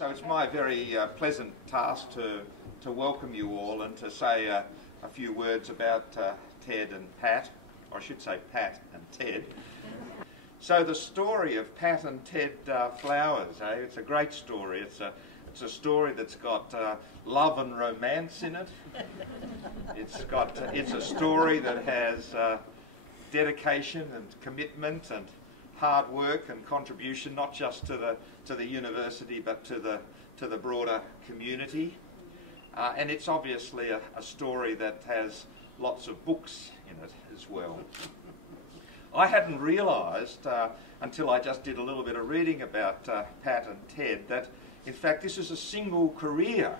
So it's my very pleasant task to welcome you all and to say a few words about Ted and Pat, or I should say Pat and Ted. So the story of Pat and Ted Flowers, it's a great story. It's a story that's got love and romance in it. It's a story that has dedication and commitment and hard work and contribution, not just to the university but to the broader community. And it's obviously a story that has lots of books in it as well. I hadn't realised until I just did a little bit of reading about Pat and Ted that in fact this is a single career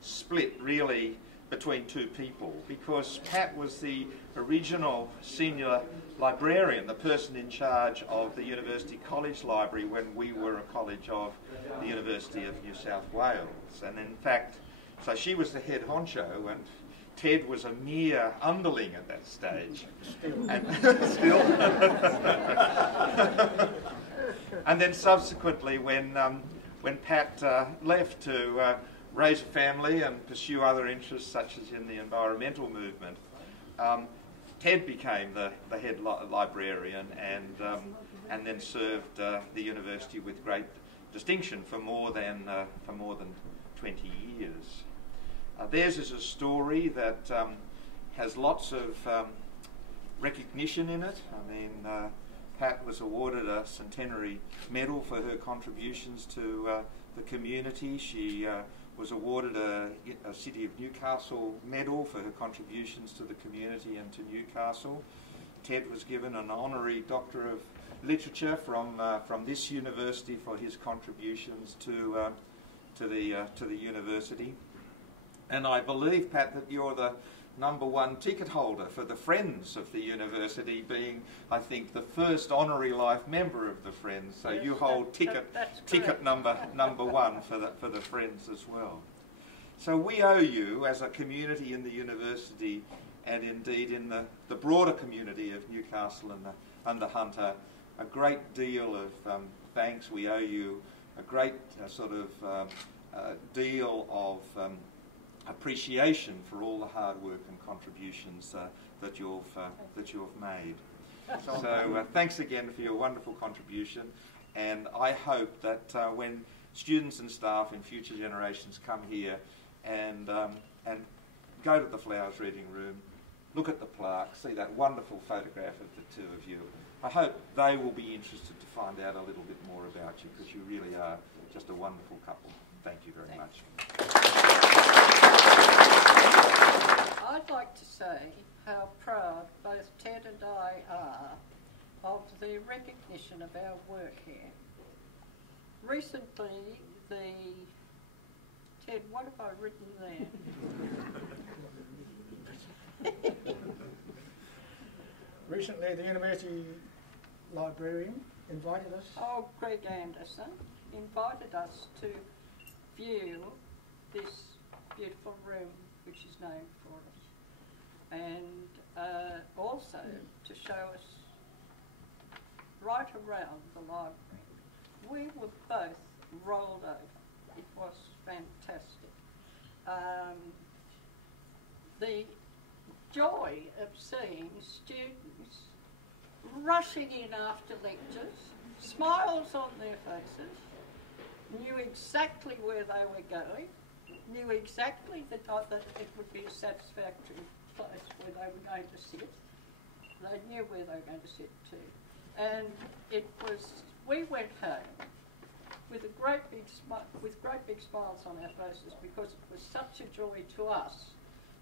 split really between two people, because Pat was the original Senior Librarian, the person in charge of the University College Library when we were a college of the University of New South Wales. And in fact, so she was the head honcho and Ted was a mere underling at that stage. Still. And then subsequently when Pat left to raise a family and pursue other interests such as in the environmental movement, Ted became the head librarian and then served the university with great distinction for more than 20 years. Theirs is a story that has lots of recognition in it. I mean, Pat was awarded a centenary medal for her contributions to the community. She was awarded a City of Newcastle medal for her contributions to the community and to Newcastle. Ted was given an honorary Doctor of Literature from this university for his contributions to the university. And I believe, Pat, that you're the #1 ticket holder for the Friends of the university, being, I think, the first honorary life member of the Friends. So yes, you hold ticket number 1 for the Friends as well. So we owe you, as a community in the university, and indeed in the broader community of Newcastle and the Hunter, a great deal of thanks. We owe you a great deal of appreciation for all the hard work and contributions that you've made. So thanks again for your wonderful contribution, and I hope that when students and staff in future generations come here and go to the Flowers Reading Room, look at the plaque, see that wonderful photograph of the two of you, I hope they will be interested to find out a little bit more about you, because you really are just a wonderful couple. Thank you very much. I'd like to say how proud both Ted and I are of the recognition of our work here. Recently, Ted, what have I written there? Recently, the University Librarian invited us. Oh, Greg Anderson invited us to view this beautiful room which is named for us, and also to show us right around the library. We were both rolled over. It was fantastic. The joy of seeing students rushing in after lectures, smiles on their faces, knew exactly where they were going, knew exactly that it would be a satisfactory place where they were going to sit. They knew where they were going to sit too. And we went home with great big smiles on our faces, because it was such a joy to us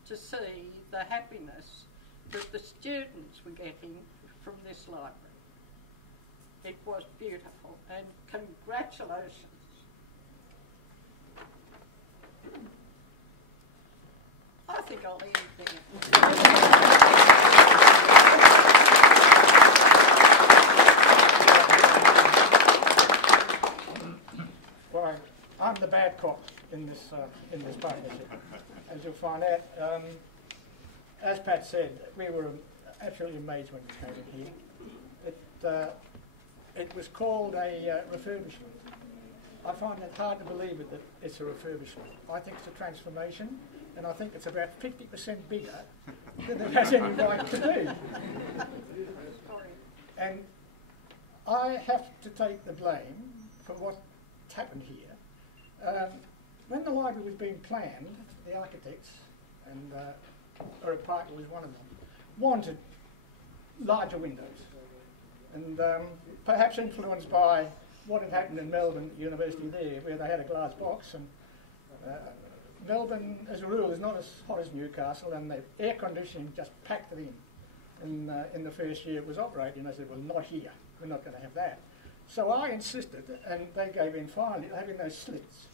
to see the happiness that the students were getting from this library. It was beautiful, and congratulations. I think I'll leave it there. Well, I'm the bad cop in this partnership, as you'll find out. As Pat said, we were absolutely amazed when we came in here. It was called a refurbishment, I find it hard to believe that it's a refurbishment. I think it's a transformation, and I think it's about 50% bigger than it has any right to do. And I have to take the blame for what's happened here. When the library was being planned, the architects, and Eric Parker was one of them, wanted larger windows. And perhaps influenced by what had happened in Melbourne University there, where they had a glass box. And Melbourne, as a rule, is not as hot as Newcastle, and the air conditioning just packed it in. And in the first year it was operating, I said, well, not here. We're not going to have that. So I insisted, and they gave in finally, having those slits.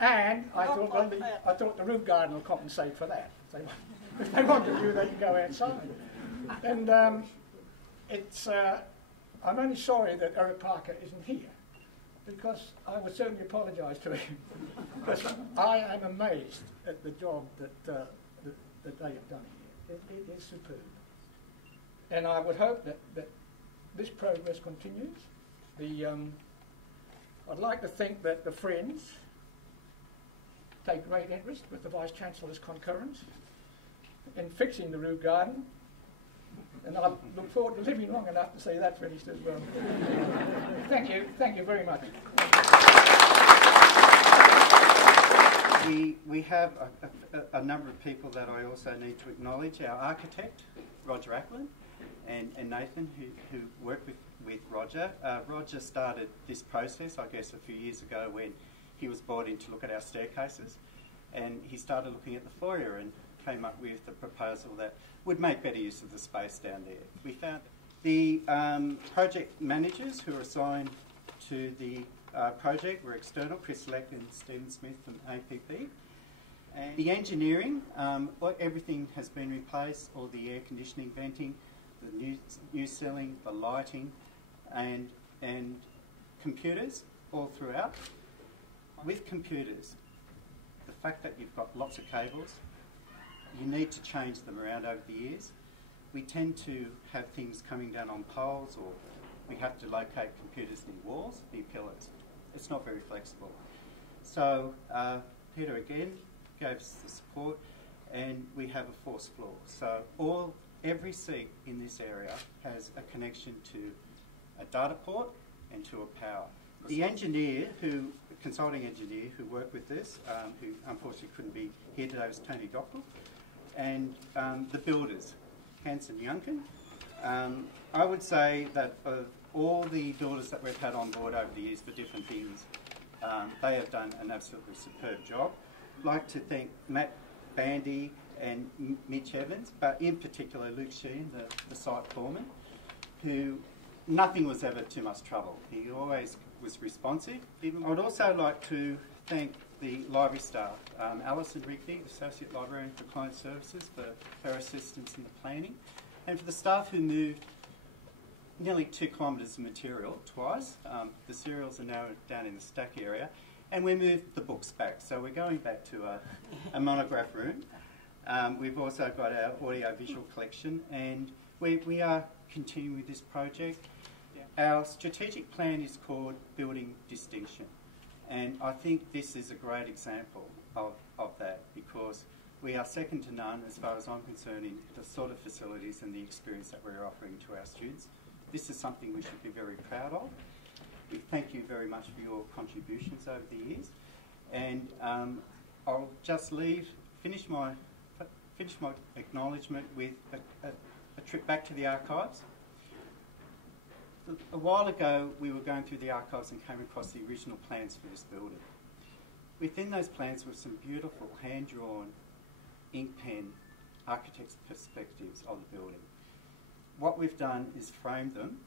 And I thought, well, I thought the roof garden will compensate for that. So if they want to do, they can go outside. And I'm only sorry that Eric Parker isn't here, because I would certainly apologise to him, because I am amazed at the job that they have done here. It is superb. And I would hope that this progress continues. I'd like to think that the Friends take great interest with the Vice-Chancellor's concurrence in fixing the roof garden. And I look forward to living long enough to see that finished as well. Thank you very much. We have a number of people that I also need to acknowledge. Our architect, Roger Ackland, and Nathan, who worked with Roger. Roger started this process, I guess, a few years ago when he was brought in to look at our staircases. And he started looking at the foyer and came up with a proposal that would make better use of the space down there. We found the project managers who are assigned to the project were external, Chris Leck and Stephen Smith from APP. And the engineering, everything has been replaced, all the air conditioning, venting, the new ceiling, the lighting, and computers all throughout. With computers, the fact that you've got lots of cables, you need to change them around over the years. We tend to have things coming down on poles, or we have to locate computers near walls, near pillars. It's not very flexible. So Peter again gave us the support, and we have a fourth floor. So every seat in this area has a connection to a data port and to a power. The consulting engineer who worked with this, who unfortunately couldn't be here today, was Tony Dockel, and the builders, Hanson Youngkin. I would say that of all the builders that we've had on board over the years for different things, they have done an absolutely superb job. I'd like to thank Matt Bandy and Mitch Evans, but in particular Luke Sheen, the site foreman, who nothing was ever too much trouble. He always was responsive. I'd also like to thank the library staff, Alison Rigby, Associate Librarian for Client Services, for her assistance in the planning, and for the staff who moved nearly 2 kilometres of material twice. The serials are now down in the stack area, and we moved the books back. So we're going back to a monograph room. We've also got our audio-visual collection, and we are continuing with this project. Our strategic plan is called Building Distinction, and I think this is a great example of that, because we are second to none, as far as I'm concerned, in the sort of facilities and the experience that we're offering to our students. This is something we should be very proud of. We thank you very much for your contributions over the years, and I'll just finish my acknowledgement with a trip back to the archives. A while ago, we were going through the archives and came across the original plans for this building. Within those plans were some beautiful hand-drawn, ink pen architect's perspectives of the building. What we've done is framed them.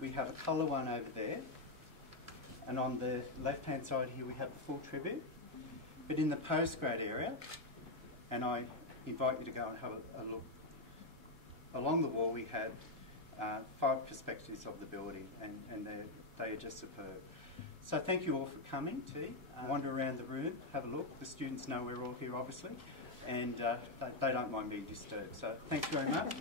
We have a colour one over there, and on the left-hand side here we have the full tribute. But in the postgrad area, and I invite you to go and have a look, along the wall we have 5 perspectives of the building, and they are just superb. So thank you all for coming today. Wander around the room, have a look. The students know we're all here, obviously, and they don't mind being disturbed. So thank you very much.